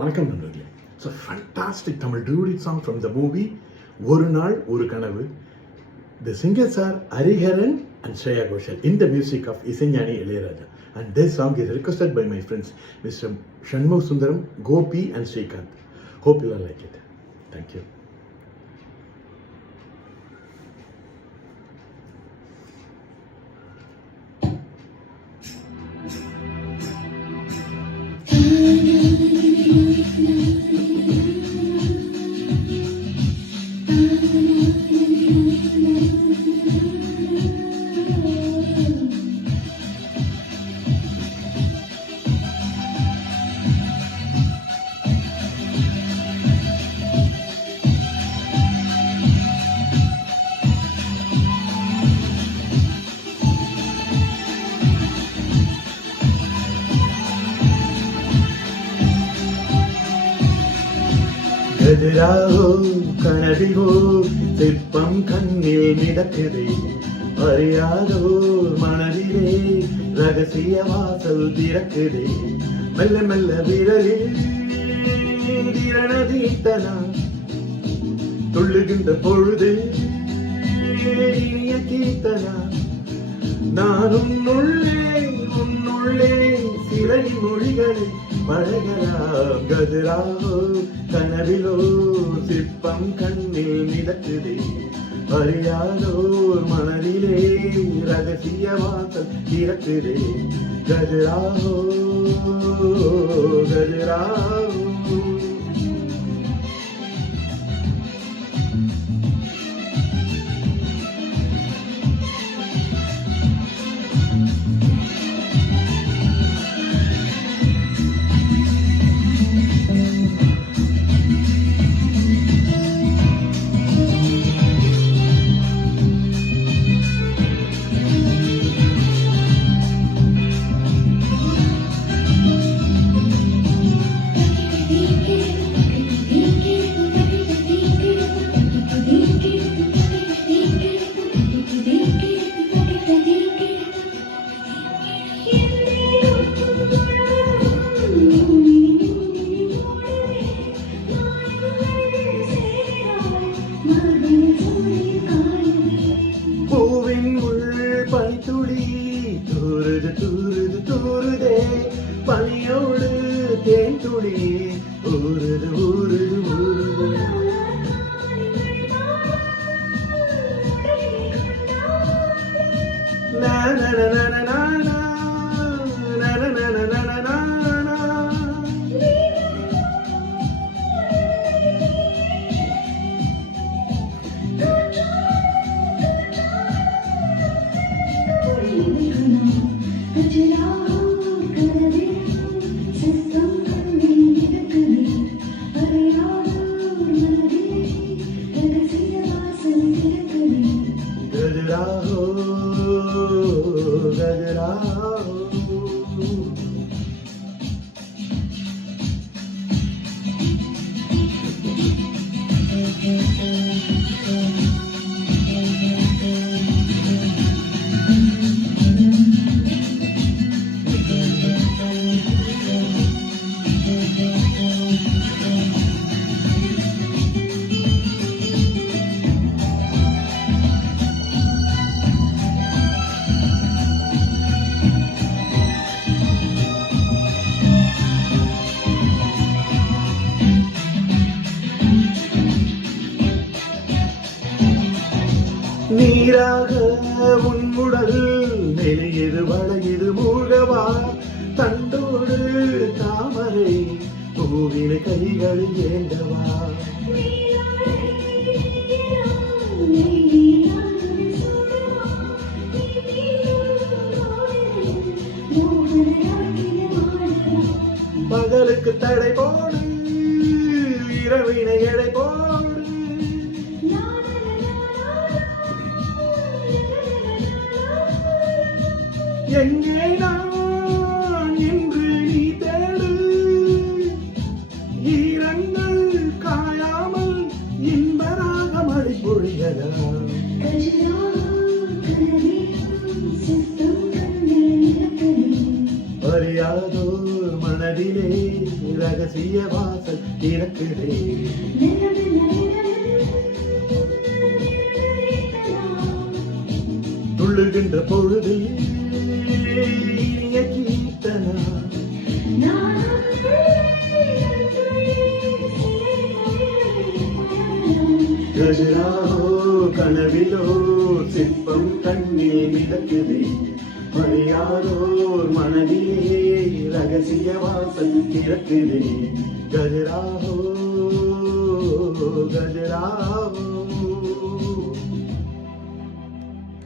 வணக்கம் நண்பர்களே. It's a fantastic Tamil duet song from the movie ஒரு நாள் ஒரு கனவு. The singers are Hariharan and Shreya Ghoshal in the music of Isaignani Ilayaraja. And this song is requested by my friends Mr. Shanmugh Sundaram, Gopi and Srikanth. Hope you all like it. Thank you. கதிராவோ கனவிவோ சிற்பம் கண்ணில் மிதக்குதே, அறியாதோர் மனதிலே ரகசிய வாசல் திறக்குதே. மெல்ல மெல்ல விரலில் திரணதீர்த்தனா துள்ளுகின்ற பொழுது இனிய கீர்த்தனா. நான் உன்னுள்ளே சிறை மொழிகளை பழகலாம். கதிராவோ கனவிலோ சிற்பம் கண்ணில் மிதக்குதே, அறியாதோர் மனதிலே ரகசிய வாசல் திறக்குதே. கதிராவோ கதிராவோ தூருதே, பனியோடு தேன் துளி ஊருது ஊருது ஊருது. கதிராவோ கதிராவோ நீராக உன்முடல் மெலியது வளையது மூழ்கவா, தண்டோடு தாமரை பூவினை கைகளில் ஏந்தவா. பகலுக்கு தடை போடு, இரவினை எடை போடு. எங்கே நான் என்று நீ தேடு, ஈரங்கள் காயாமல் இன்பராக மழை பொழியலாம். அறியாதோர் மனதிலே ரகசிய வாசல் திறக்குதே. துள்ளுகின்ற பொழுதில் இனிய கீர்த்தனா. கஜராஹோ கனவிலோ சிற்பம் கண்ணில் மிதக்குதே. மறையாதோர் மனதிலே ரகசிய வாசல் திறக்குதே. கஜராஹோ கஜராஹோ